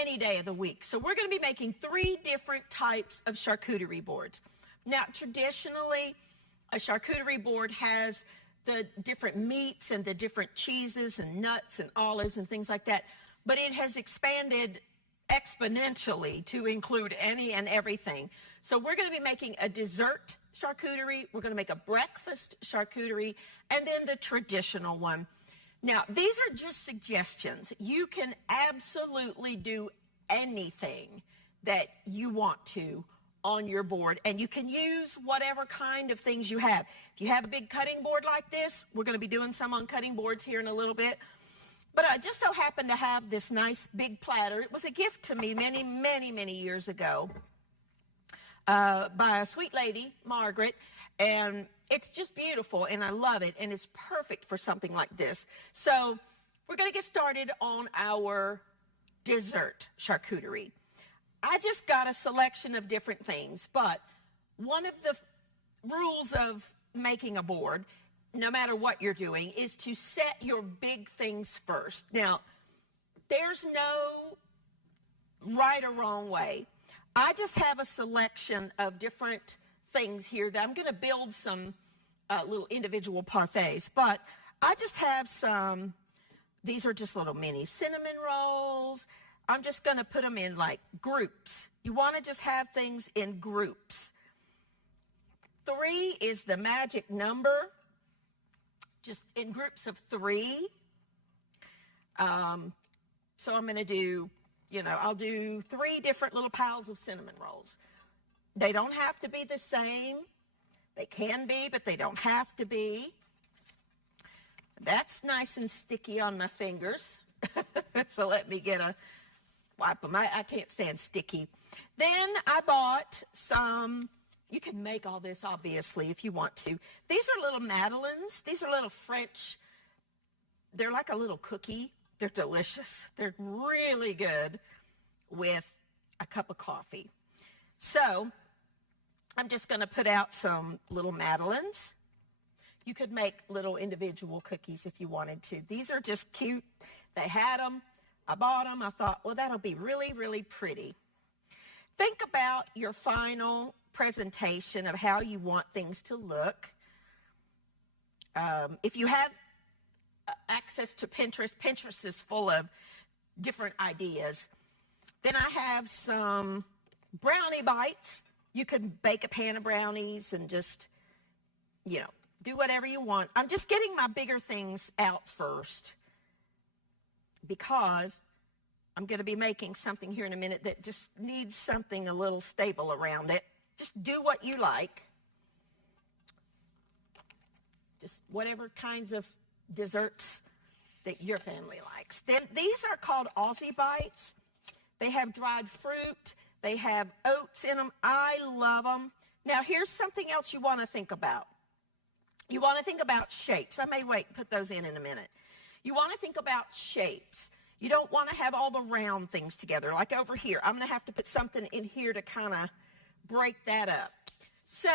any day of the week. So we're going to be making 3 different types of charcuterie boards. Now, traditionally, a charcuterie board has the different meats and the different cheeses and nuts and olives and things like that, but it has expanded exponentially to include any and everything. So we're going to be making a dessert charcuterie, we're going to make a breakfast charcuterie, and then the traditional one. Now, these are just suggestions. You can absolutely do anything that you want to on your board, and you can use whatever kind of things you have. If you have a big cutting board like this, we're going to be doing some on cutting boards here in a little bit. But I just so happen to have this nice big platter. It was a gift to me many, many, many years ago by a sweet lady, Margaret, and it's just beautiful, and I love it, and it's perfect for something like this. So we're going to get started on our dessert charcuterie. I just got a selection of different things, but one of the rules of making a board, no matter what you're doing, is to set your big things first. Now, there's no right or wrong way. I just have a selection of different things here that I'm going to build some little individual parfaits, but I just have some, these are just little mini cinnamon rolls. I'm just going to put them in like groups. You want to just have things in groups. 3 is the magic number, just in groups of 3. So I'm going to do, I'll do 3 different little piles of cinnamon rolls. They don't have to be the same. They can be, but they don't have to be. That's nice and sticky on my fingers. So let me get a wipe them. I can't stand sticky. Then I bought some, you can make all this obviously if you want to. These are little madeleines. These are little French, they're like a little cookie. They're delicious. They're really good with a cup of coffee. So I'm just going to put out some little madeleines. You could make little individual cookies if you wanted to. These are just cute. They had them. I bought them. I thought, well, that'll be really, really pretty. Think about your final presentation of how you want things to look. If you have access to Pinterest, Pinterest is full of different ideas. Then I have some brownie bites. You can bake a pan of brownies and just, do whatever you want. I'm just getting my bigger things out first because I'm going to be making something here in a minute that just needs something a little stable around it. Just do what you like. Just whatever kinds of desserts that your family likes. Then these are called Aussie bites. They have dried fruit. They have oats in them. I love them. Now, here's something else you want to think about. You want to think about shapes. I may wait and put those in a minute. You want to think about shapes. You don't want to have all the round things together. Like over here, I'm going to have to put something in here to kind of break that up. So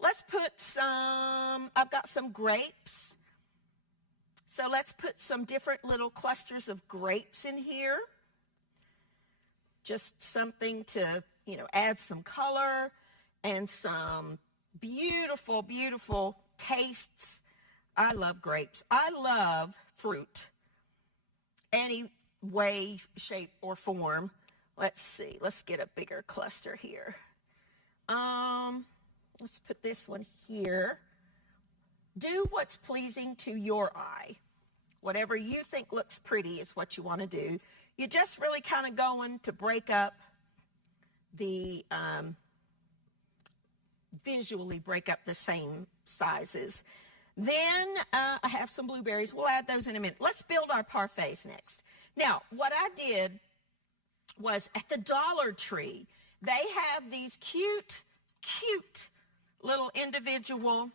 let's put some, I've got some grapes. So let's put some different little clusters of grapes in here. Just something to, add some color and some beautiful, beautiful tastes. I love grapes. I love fruit. Any way, shape, or form. Let's see. Let's get a bigger cluster here. Let's put this one here. Do what's pleasing to your eye. Whatever you think looks pretty is what you want to do. You're just really kind of going to break up the, visually break up the same sizes. Then I have some blueberries. We'll add those in a minute. Let's build our parfaits next. Now, what I did was at the Dollar Tree, they have these cute, cute little individual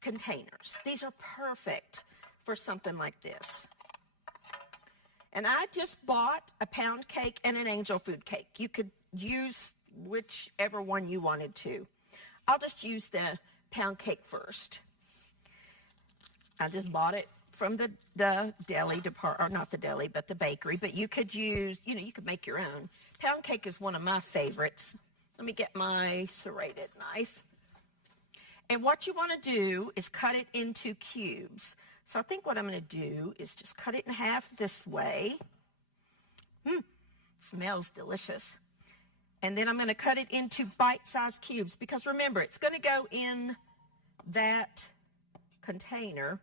containers. These are perfect for something like this. And I just bought a pound cake and an angel food cake. You could use whichever one you wanted to. I'll just use the pound cake first. I just bought it from the deli or not the deli, but the bakery. But you could use, you could make your own. Pound cake is one of my favorites. Let me get my serrated knife. And what you want to do is cut it into cubes. So I think what I'm going to do is just cut it in half this way. Smells delicious. And then I'm going to cut it into bite-sized cubes because remember, it's going to go in that container.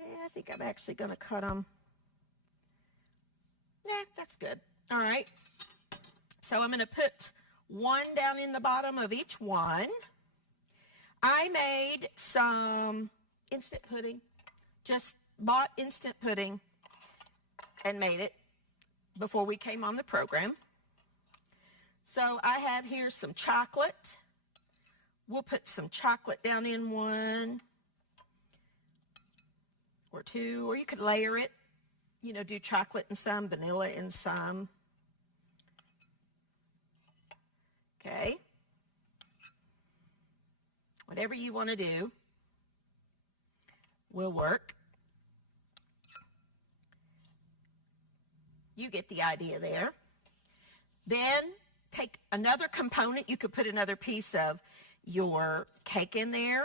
Yeah, I think I'm actually going to cut them. Yeah, that's good. All right. So I'm going to put one down in the bottom of each one. I made some instant pudding. Just bought instant pudding and made it before we came on the program. So I have here some chocolate. We'll put some chocolate down in one or two, or you could layer it. Do chocolate in some, vanilla in some. Okay. Whatever you want to do will work. You get the idea there. Then take another component. You could put another piece of your cake in there.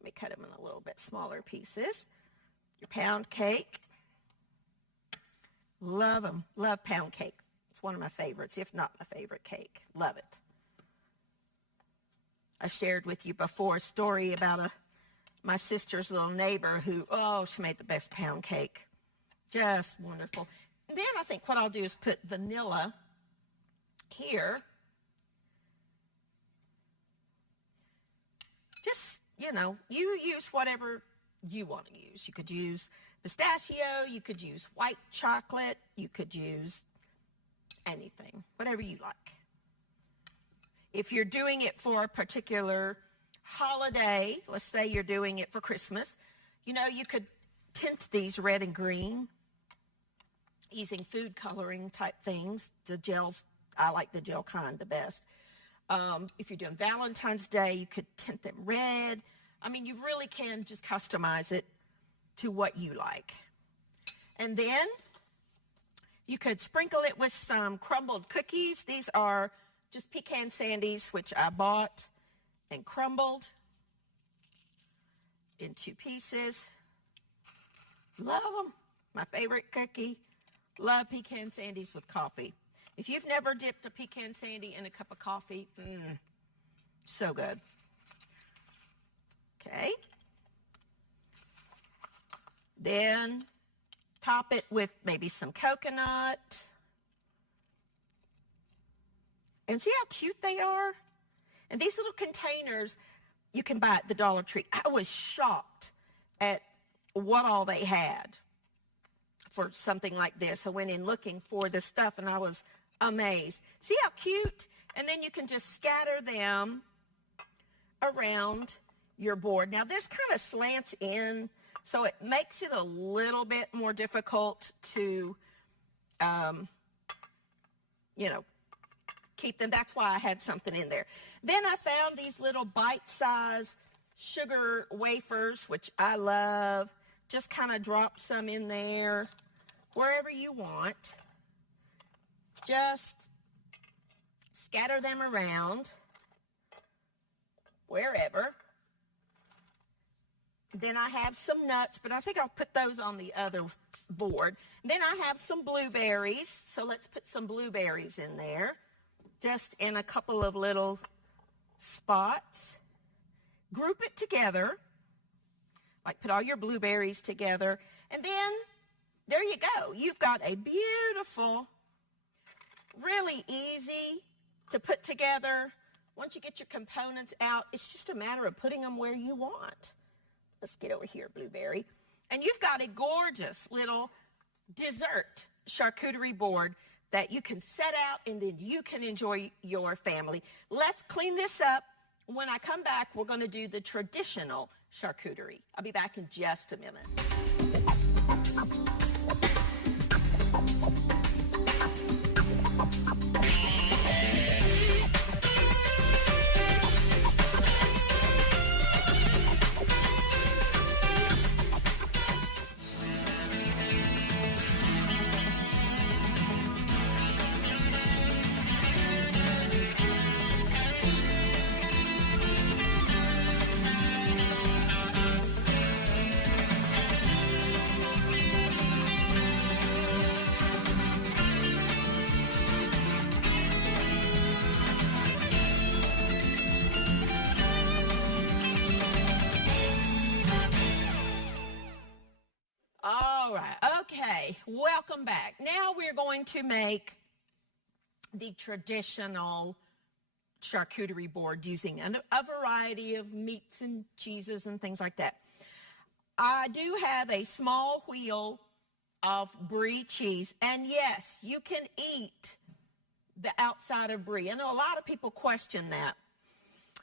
Let me cut them in a little bit smaller pieces. Your pound cake. Love them. Love pound cake. It's one of my favorites, if not my favorite cake. Love it. I shared with you before a story about my sister's little neighbor who, she made the best pound cake. Just wonderful. And then I think what I'll do is put vanilla here. Just, you use whatever you want to use. You could use pistachio, you could use white chocolate, you could use anything, whatever you like. If you're doing it for a particular holiday, let's say you're doing it for Christmas, you could tint these red and green using food coloring type things. The gels, I like the gel kind the best. If you're doing Valentine's Day, you could tint them red. I mean, you really can just customize it to what you like. And then you could sprinkle it with some crumbled cookies. These are just pecan sandies, which I bought and crumbled in 2 pieces. Love them. My favorite cookie. Love pecan sandies with coffee. If you've never dipped a pecan sandy in a cup of coffee, so good. Okay. Then top it with maybe some coconut. And see how cute they are? And these little containers you can buy at the Dollar Tree. I was shocked at what all they had for something like this. I went in looking for this stuff and I was amazed. See how cute? And then you can just scatter them around your board. Now this kind of slants in, so it makes it a little bit more difficult to, keep them. That's why I had something in there. Then I found these little bite-sized sugar wafers, which I love. Just kind of drop some in there wherever you want. Just scatter them around wherever. Then I have some nuts, but I think I'll put those on the other board. Then I have some blueberries, so let's put some blueberries in there, just in a couple of little spots. Group it together, like put all your blueberries together, and then there you go. You've got a beautiful, really easy to put together. Once you get your components out, it's just a matter of putting them where you want. Let's get over here, blueberry. And you've got a gorgeous little dessert charcuterie board that you can set out and then you can enjoy your family. Let's clean this up. When I come back, we're going to do the traditional charcuterie. I'll be back in just a minute. Okay, welcome back. Now we're going to make the traditional charcuterie board using a variety of meats and cheeses and things like that. I do have a small wheel of brie cheese, and yes, you can eat the outside of brie. I know a lot of people question that.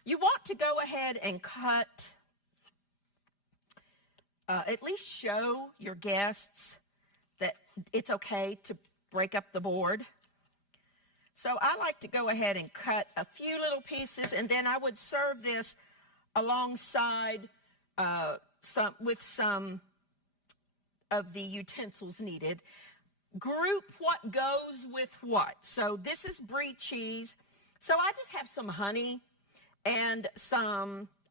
You want to go ahead and cut, at least show your guests that it's okay to break up the board. So I like to go ahead and cut a few little pieces, and then I would serve this alongside some of the utensils needed. Group what goes with what. So this is brie cheese. So I just have some honey and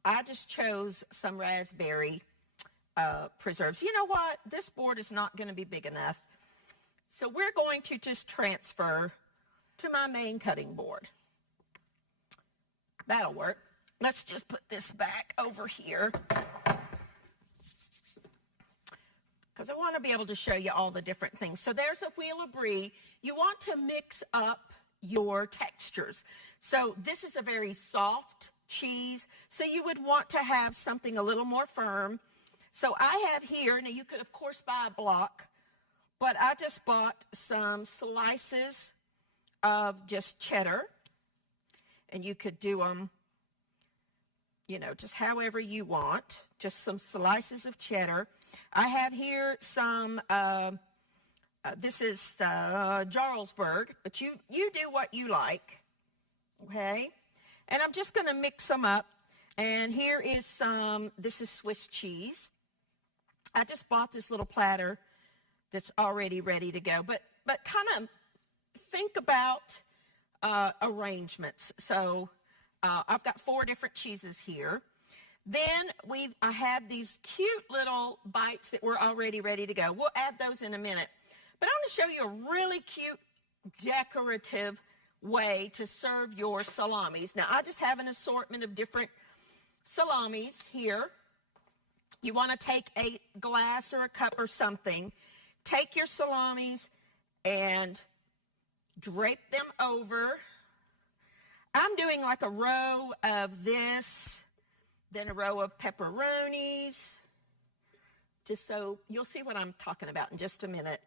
I just chose some raspberry preserves. You know what? This board is not going to be big enough. So we're going to just transfer to my main cutting board. That'll work. Let's just put this back over here, because I want to be able to show you all the different things. So there's a wheel of brie. You want to mix up your textures. So this is a very soft cheese, so you would want to have something a little more firm. So I have here, now you could of course buy a block, but I just bought some slices of just cheddar, and you could do them, you know, just however you want, just some slices of cheddar. I have here some, this is Jarlsberg, but you do what you like, okay? And I'm just going to mix them up. And here is this is Swiss cheese. I just bought this little platter that's already ready to go. But kind of think about arrangements. So I've got 4 different cheeses here. Then I have these cute little bites that were already ready to go. We'll add those in a minute. But I want to show you a really cute decorative way to serve your salamis. Now, I just have an assortment of different salamis here. You want to take a glass or a cup or something. Take your salamis and drape them over. I'm doing like a row of this, then a row of pepperonis, just so you'll see what I'm talking about in just a minute,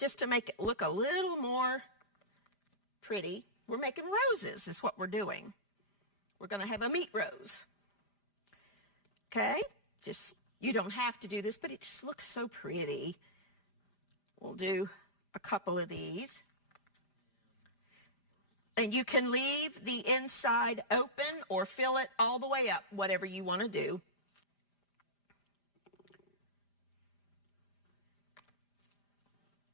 just to make it look a little more pretty. We're making roses is what we're doing. We're going to have a meat rose. Okay? Just, you don't have to do this, but it just looks so pretty. We'll do a couple of these. And you can leave the inside open or fill it all the way up, whatever you want to do.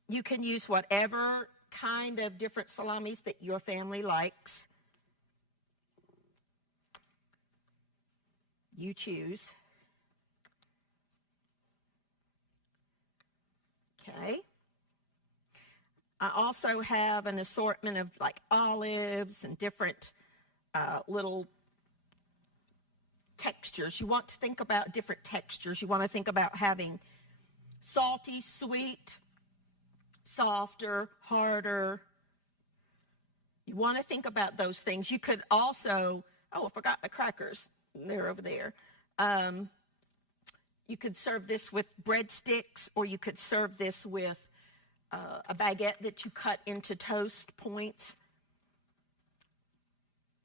You can use whatever kind of different salamis that your family likes. You choose. Okay. I also have an assortment of like olives and different little textures. You want to think about different textures. You want to think about having salty, sweet, softer, harder. You want to think about those things. You could also, oh, I forgot my crackers. They're over there. You could serve this with breadsticks, or you could serve this with a baguette that you cut into toast points.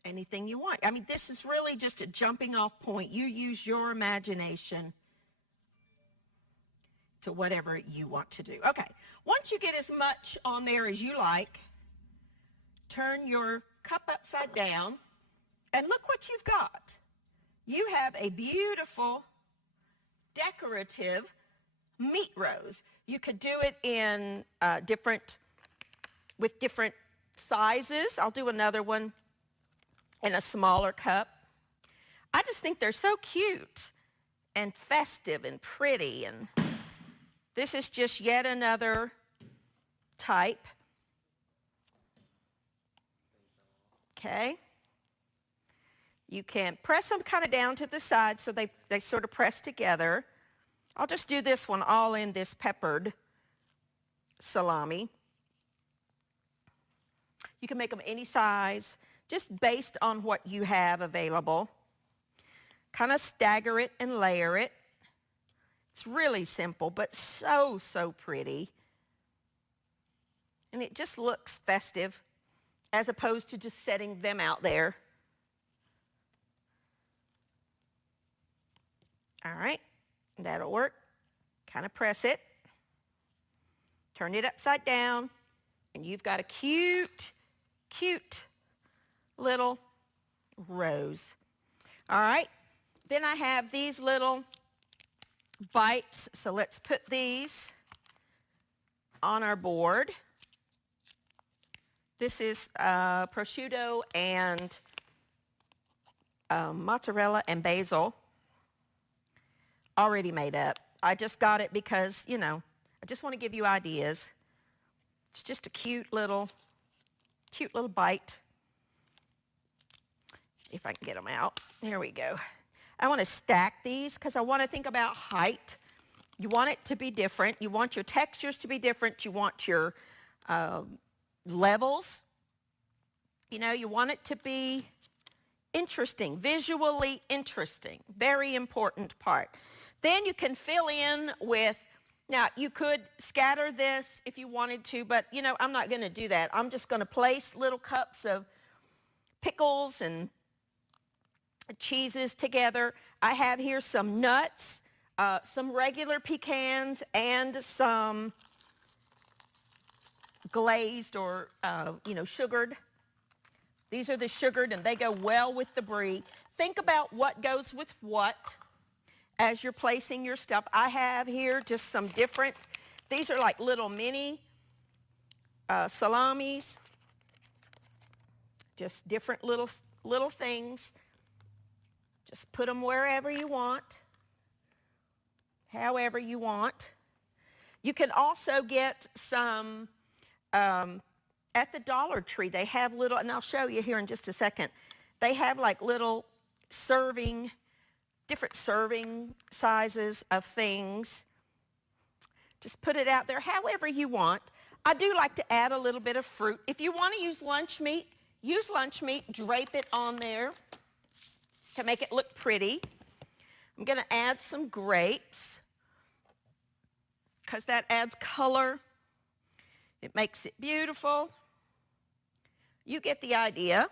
Anything you want. I mean, this is really just a jumping off point. You use your imagination to whatever you want to do. Okay, once you get as much on there as you like, turn your cup upside down, and look what you've got. You have a beautiful, decorative meat rose. You could do it in with different sizes. I'll do another one in a smaller cup. I just think they're so cute and festive and pretty. And this is just yet another type. Okay. You can press them kind of down to the side so they sort of press together. I'll just do this one all in this peppered salami. You can make them any size, just based on what you have available. Kind of stagger it and layer it. It's really simple, but so, so pretty. And it just looks festive as opposed to just setting them out there. All right, that'll work. Kind of press it. Turn it upside down, and you've got a cute, cute little rose. All right, then I have these little bites, so let's put these on our board. This is prosciutto and mozzarella and basil, already made up. I just got it because, you know, I just want to give you ideas. It's just a cute little bite. If I can get them out. There we go. I want to stack these because I want to think about height. You want it to be different. You want your textures to be different. You want your levels. You know, you want it to be interesting, visually interesting. Very important part. Then you can fill in with, now you could scatter this if you wanted to, but you know, I'm not going to do that. I'm just going to place little cups of pickles and cheeses together. I have here some nuts, some regular pecans, and some glazed or, you know, sugared. These are the sugared, and they go well with the brie. Think about what goes with what as you're placing your stuff. I have here just some different, these are like little mini salamis, just different little things. Just put them wherever you want, however you want. You can also get some, at the Dollar Tree, they have little, and I'll show you here in just a second, they have like little different serving sizes of things. Just put it out there however you want. I do like to add a little bit of fruit. If you want to use lunch meat, use lunch meat, drape it on there to make it look pretty. I'm going to add some grapes because that adds color. It makes it beautiful. You get the idea.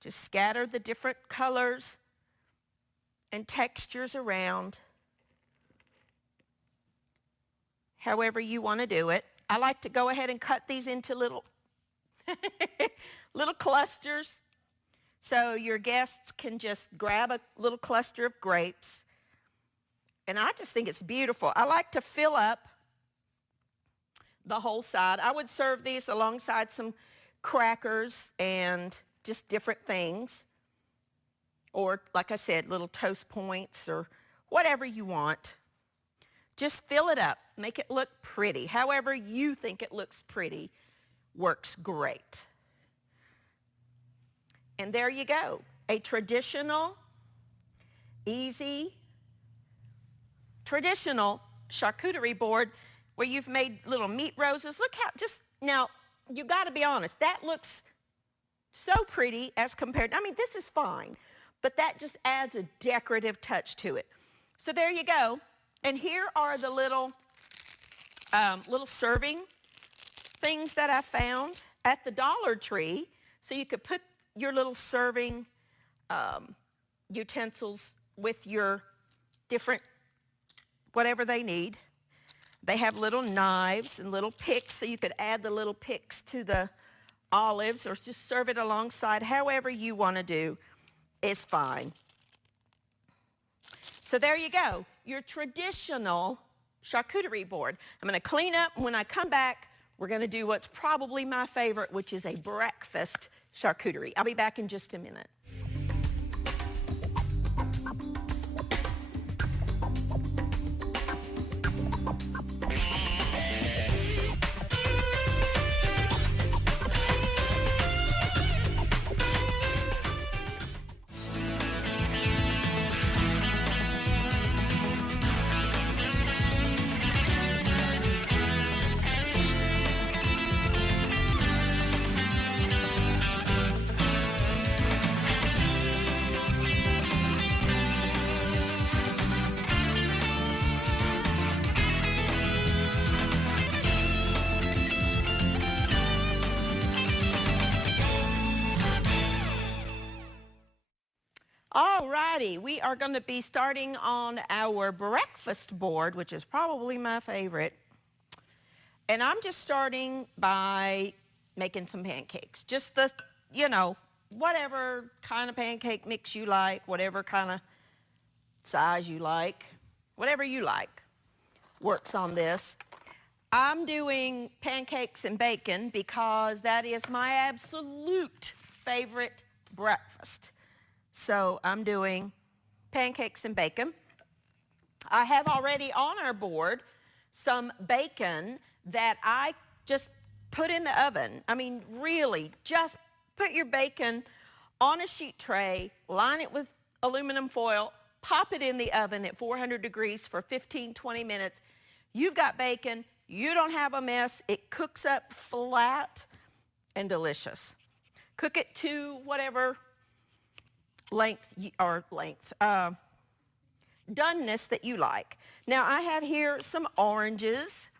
Just scatter the different colors and textures around however you want to do it. I like to go ahead and cut these into little clusters so your guests can just grab a little cluster of grapes. And I just think it's beautiful. I like to fill up the whole side. I would serve these alongside some crackers and just different things. Or, like I said, little toast points or whatever you want. Just fill it up. Make it look pretty. However you think it looks pretty works great. And there you go. A traditional, easy, traditional charcuterie board where you've made little meat roses. Look how, just, now, you got to be honest, that looks so pretty as compared, I mean, this is fine, but that just adds a decorative touch to it. So there you go. And here are the little serving things that I found at the Dollar Tree. So you could put your little serving utensils with your different, whatever they need. They have little knives and little picks, so you could add the little picks to the olives or just serve it alongside. However you want to do is fine. So there you go, your traditional charcuterie board. I'm going to clean up. When I come back, we're going to do what's probably my favorite, which is a breakfast charcuterie. I'll be back in just a minute. righty, we are going to be starting on our breakfast board, which is probably my favorite. And I'm just starting by making some pancakes. Just the, whatever kind of pancake mix you like, whatever kind of size you like, whatever you like works on this. I'm doing pancakes and bacon because that is my absolute favorite breakfast. So I'm doing pancakes and bacon. I have already on our board some bacon that I just put in the oven. I mean, really, just put your bacon on a sheet tray, line it with aluminum foil, pop it in the oven at 400 degrees for 15, 20 minutes. You've got bacon. You don't have a mess. It cooks up flat and delicious. Cook it to whatever doneness that you like. Now I have here some oranges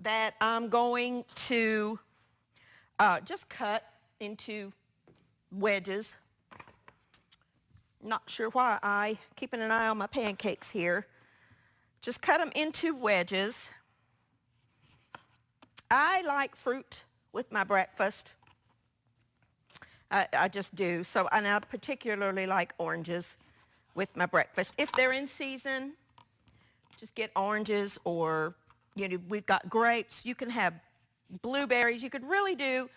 that I'm going to just cut into wedges. Not sure why keeping an eye on my pancakes here. Just cut them into wedges. I like fruit with my breakfast. I just do. So, and I particularly like oranges with my breakfast. If they're in season, just get oranges, or, we've got grapes. You can have blueberries. You could really do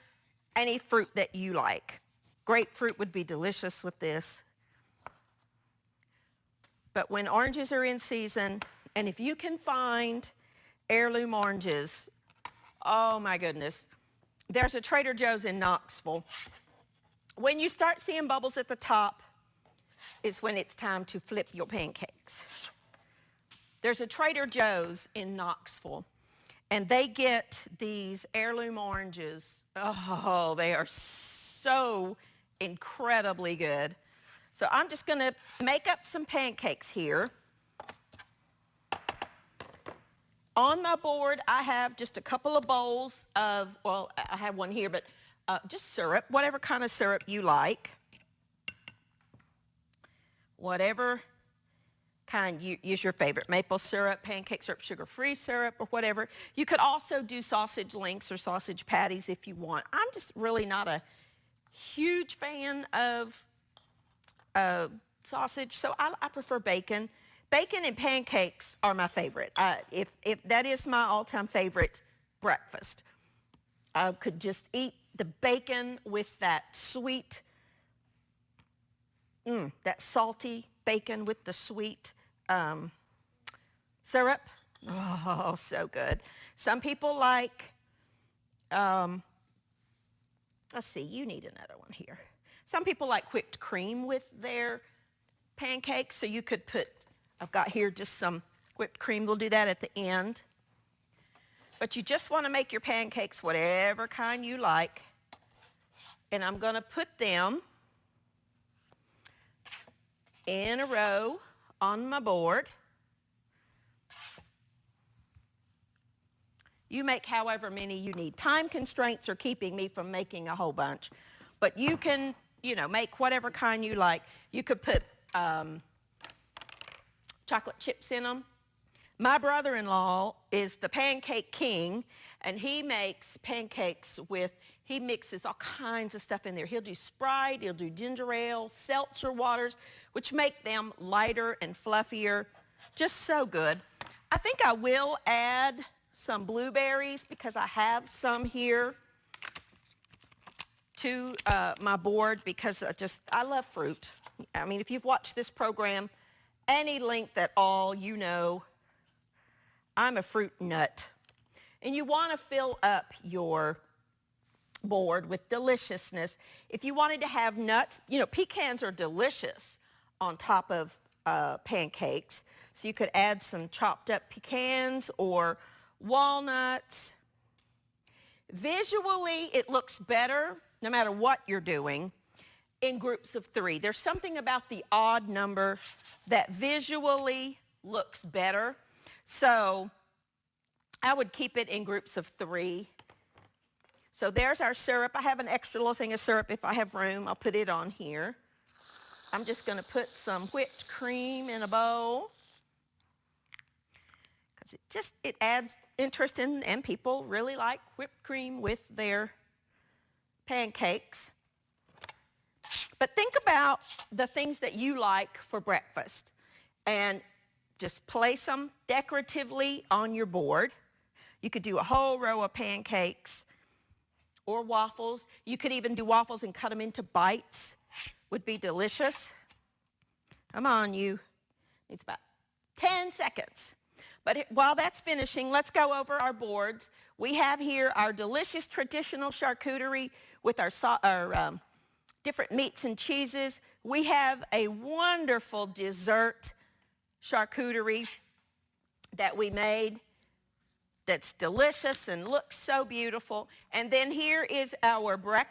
any fruit that you like. Grapefruit would be delicious with this. But when oranges are in season, and if you can find heirloom oranges, oh my goodness. There's a Trader Joe's in Knoxville. When you start seeing bubbles at the top is when it's time to flip your pancakes. There's a Trader Joe's in Knoxville, and they get these heirloom oranges. Oh, they are so incredibly good. So I'm just going to make up some pancakes here. On my board, I have just a couple of bowls of, well, I have one here, but just syrup, whatever kind of syrup you like. Whatever kind, use your favorite. Maple syrup, pancake syrup, sugar-free syrup, or whatever. You could also do sausage links or sausage patties if you want. I'm just really not a huge fan of sausage, so I prefer bacon. Bacon and pancakes are my favorite. If that is my all-time favorite breakfast. I could just eat the bacon with that sweet, that salty bacon with the sweet syrup. Oh, so good. Some people like, let's see, you need another one here. Some people like whipped cream with their pancakes, so you could put, I've got here just some whipped cream. We'll do that at the end. But you just want to make your pancakes whatever kind you like. And I'm going to put them in a row on my board. You make however many you need. Time constraints are keeping me from making a whole bunch. But you can, make whatever kind you like. You could put chocolate chips in them. My brother-in-law is the pancake king, and he makes pancakes he mixes all kinds of stuff in there. He'll do Sprite, he'll do ginger ale, seltzer waters, which make them lighter and fluffier. Just so good. I think I will add some blueberries because I have some here to my board because I love fruit. I mean, if you've watched this program any length at all, I'm a fruit nut. And you want to fill up your board with deliciousness. If you wanted to have nuts, pecans are delicious on top of pancakes. So you could add some chopped up pecans or walnuts. Visually, it looks better no matter what you're doing in groups of 3. There's something about the odd number that visually looks better. So I would keep it in groups of 3. So there's our syrup. I have an extra little thing of syrup. If I have room, I'll put it on here. I'm just going to put some whipped cream in a bowl because it adds interest in, and people really like whipped cream with their pancakes. But think about the things that you like for breakfast and just place them decoratively on your board. You could do a whole row of pancakes or waffles. You could even do waffles and cut them into bites. Would be delicious. Come on, you. It's about 10 seconds. But while that's finishing, let's go over our boards. We have here our delicious traditional charcuterie with our different meats and cheeses. We have a wonderful dessert charcuterie that we made that's delicious and looks so beautiful. And then here is our breakfast.